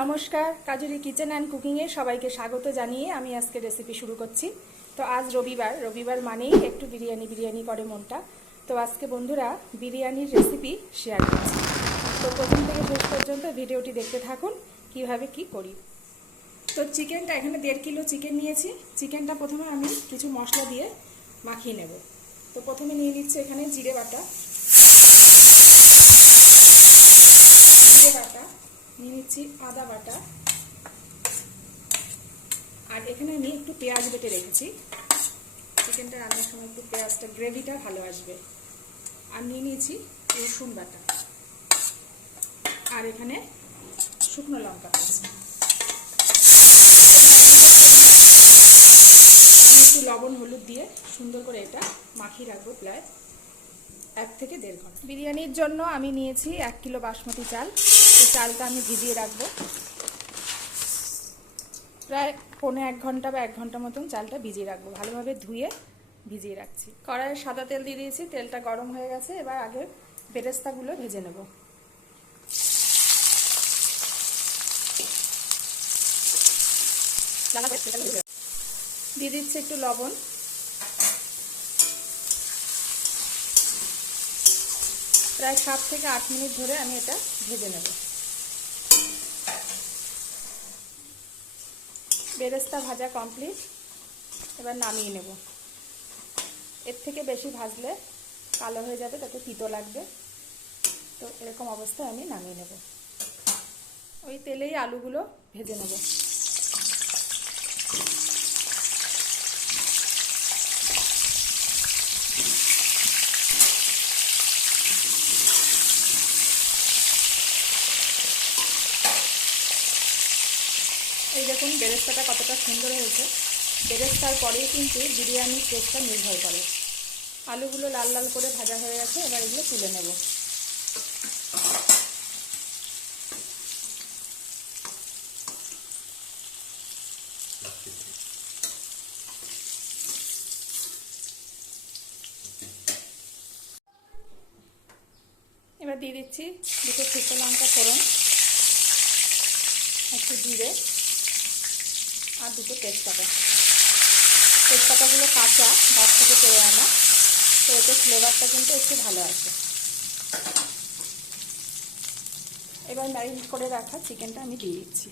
নমস্কার, কাজুরি kitchen and কুকিংয়ে সবাইকে স্বাগত জানিয়ে আমি আজকে রেসিপি শুরু করছি। তো আজ রবিবার মানেই একটু বিরিয়ানি করে মনটা। তো আজকে বন্ধুরা বিরিয়ানির রেসিপি শেয়ার করছি। তো প্রথম থেকে শেষ পর্যন্ত ভিডিওটি দেখতে থাকুন কিভাবে কি করি। তো চিকেনটা এখানে 1.5 কিলো চিকেন নিয়েছি। চিকেনটা প্রথমে আমি কিছু মশলা দিয়ে মাখিয়ে নেব। তো প্রথমে নিয়ে নিচ্ছি এখানে জিরে বাটা, নিয়ে নিচ্ছি আদা বাটা, আর এখানে আমি একটু পেঁয়াজ বেটে রেখেছি। চিকেনটা রান্নার সময় একটু পেঁয়াজটা গ্রেভিটা ভালো আসবে। আর নিয়ে নিয়েছি রসুন বাটা, আর এখানে শুকনো লঙ্কা আছে। আমি একটু লবণ হলুদ দিয়ে সুন্দর করে এটা মাখিয়ে রাখবো প্রায় 1 থেকে 1.5 ঘন্টা। বিরিয়ানির জন্য আমি নিয়েছি 1 কিলো বাসমতি চাল। এই চালটা আমি ভিজিয়ে রাখবো প্রায় 1.5 ঘন্টা বা 1 ঘন্টা মতন। চালটা ভিজিয়ে রাখবো, ভালোভাবে ধুয়ে ভিজিয়ে রাখছি। কড়াইয়ে সাদা তেল দিয়ে দিয়েছি, তেলটা গরম হয়ে গেছে। এবার আগে বেরেস্তাগুলো ভেজে নেব। দিয়ে দিচ্ছি একটু লবণ, প্রায় 7 থেকে 8 মিনিট ধরে আমি এটা ভেজে নেব। বেরেস্তা ভাজা কমপ্লিট, এবার নামিয়ে নেব। এর থেকে বেশি ভাজলে কালো হয়ে যাবে, তাতে তিতো লাগবে। তো এরকম অবস্থায় আমি নামিয়ে নেব। ওই তেলেই আলুগুলো ভেজে নেব। এই দেখুন বেরেস্তাটা কতটা সুন্দর হয়েছে। বেরেস্তার পরেই কিন্তু বিরিয়ানির টেস্টটা নির্ভর করে। আলুগুলো লাল লাল করে ভাজা হয়ে গেছে, এবার এগুলো তুলে নেব। এবার দিয়ে দিচ্ছি 2টো শুকনো লঙ্কা ফোড়ন, একটু জিরে, আর 2টো তেজপাতা। তেজপাতাগুলো কাঁচা, গাছ থেকে পেরে আনা, তো এতে ফ্লেভারটা কিন্তু একটু ভালো আসে। এবার ম্যারিনেট করে রাখা চিকেনটা আমি দিয়ে দিচ্ছি।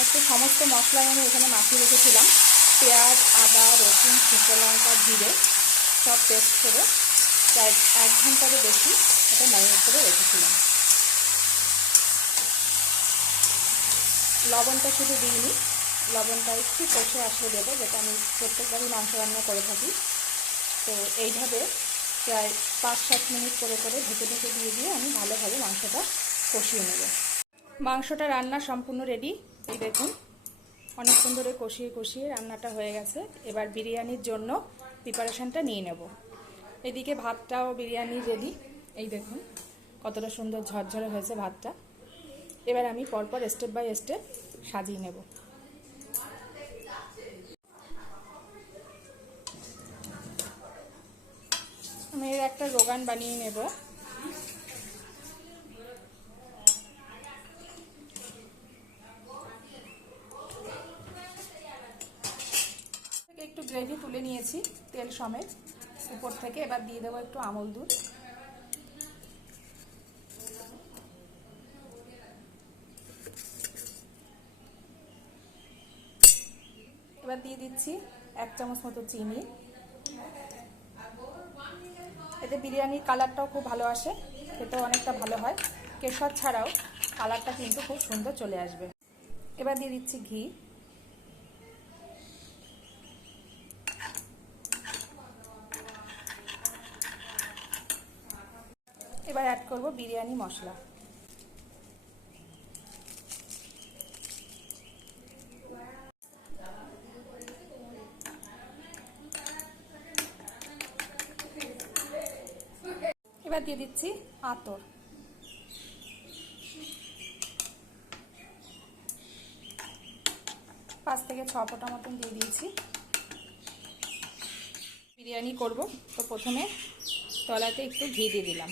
আজকে সমস্ত মশলা আমি এখানে মাখিয়ে রেখেছিলাম। পেঁয়াজ, আদা, রসুন, শুকনো লঙ্কা, জিরে সব পেস্ট করে প্রায় 1 ঘন্টারও বেশি এটা ম্যারিনেট করে রেখেছিলাম। লবণটা শুধু দিইনি, লবণটা একটু কষে আসলে দেবো, যেটা আমি প্রত্যেকবারই মাংস রান্না করে থাকি। তো এইভাবে প্রায় 5-7 মিনিট করে ঢেকে দিয়ে আমি ভালোভাবে মাংসটা কষিয়ে নেব। মাংসটা রান্না সম্পূর্ণ রেডি। এই দেখুন অনেকক্ষণ ধরে কষিয়ে রান্নাটা হয়ে গেছে। এবার বিরিয়ানির জন্য প্রিপারেশানটা নিয়ে নেব। এদিকে ভাতটাও বিরিয়ানি রেডি। এই দেখুন কতটা সুন্দর ঝরঝরে হয়েছে ভাতটা। এবার আমি পরপর স্টেপ বাই স্টেপ সাজিয়ে নেব। আমি এর একটা রোগান বানিয়ে নেব। একটু গ্রেভি তুলে নিয়েছি তেল সমেত উপর থেকে। এবার দিয়ে দেবো একটু আমল দুধ। এবার দিয়ে দিচ্ছি 1 চামচ মতো চিনি। এতে বিরিয়ানির কালারটাও খুব ভালো আসে, খেতেও অনেকটা ভালো হয়। কেশর ছাড়াও কালারটা কিন্তু খুব সুন্দর চলে আসবে। এবার দিয়ে দিচ্ছি ঘি। এবার অ্যাড করব বিরিয়ানি মশলা। এবার দিয়ে দিচ্ছি আতর। 5 থেকে 6 ফোঁটা মতন দিয়ে দিয়েছি। বিরিয়ানি করব তো প্রথমে তলাতে একটু ঘি দিয়ে দিলাম।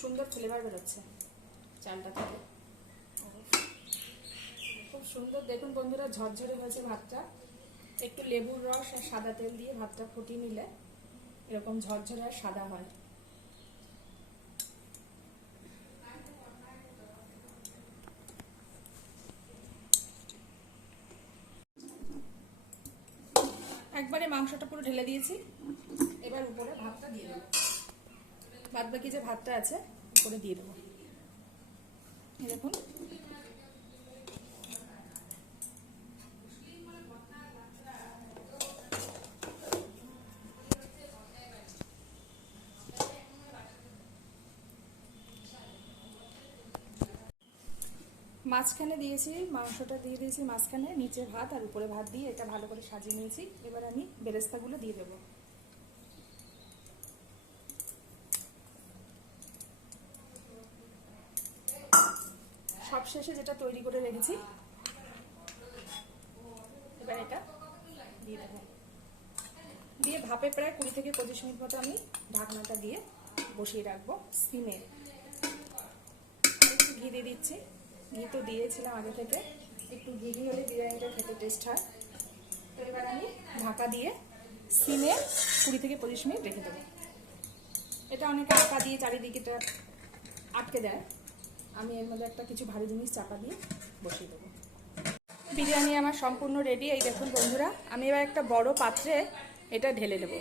সুন্দর ফ্লেভার বেরোচ্ছে চালটা থেকে, খুব সুন্দর। দেখুন বন্ধুরা, ঝরঝরে হয়েছে ভাতটা। একটু লেবুর রস আর সাদা তেল দিয়ে ভাতটা ফুটিয়ে নিলে এরকম ঝরঝরে আর সাদা হয়। একবারে মাংসটা পুরো ঢেলে দিয়েছি, এবার উপরে ভাতটা দিয়ে দেবো। বাদ বাকি যে ভাতটা আছে উপরে দিয়ে দেবো। দেখুন মাঝখানে দিয়েছি, মাংসটা দিয়ে দিয়েছি মাঝখানে, নিচে ভাত আর উপরে ভাত দিয়ে এটা ভালো করে সাজিয়ে নিয়েছি। এবার আমি বেরেস্তাগুলো দিয়ে দেবো। সবশেষে যেটা তৈরি করে রেখেছি, এবার এটা দিয়ে দেবো। দিয়ে ভাপে প্রায় 20 থেকে 25 মিনিট মতো আমি ঢাকনাটা দিয়ে বসিয়ে রাখবো সিমে। একটু ঘি দিয়ে দিচ্ছি, ঘি তো দিয়েছিলাম আগে থেকে, একটু ঘি হলে বিরিয়ানিটা খেতে টেস্ট হয়। তো এবার আমি ঢাকা দিয়ে সিমে 20 থেকে 25 মিনিট রেখে দেবো। এটা অনেকে আটা দিয়ে চারিদিকেটা আটকে দেয়, আমি এর মধ্যে একটা কিছু ভারী জিনিস চাপা দিয়ে বসিয়ে দেবো। বিরিয়ানি আমার সম্পূর্ণ রেডি। এই দেখুন বন্ধুরা, আমি এবার একটা বড় পাত্রে এটা ঢেলে দেবো।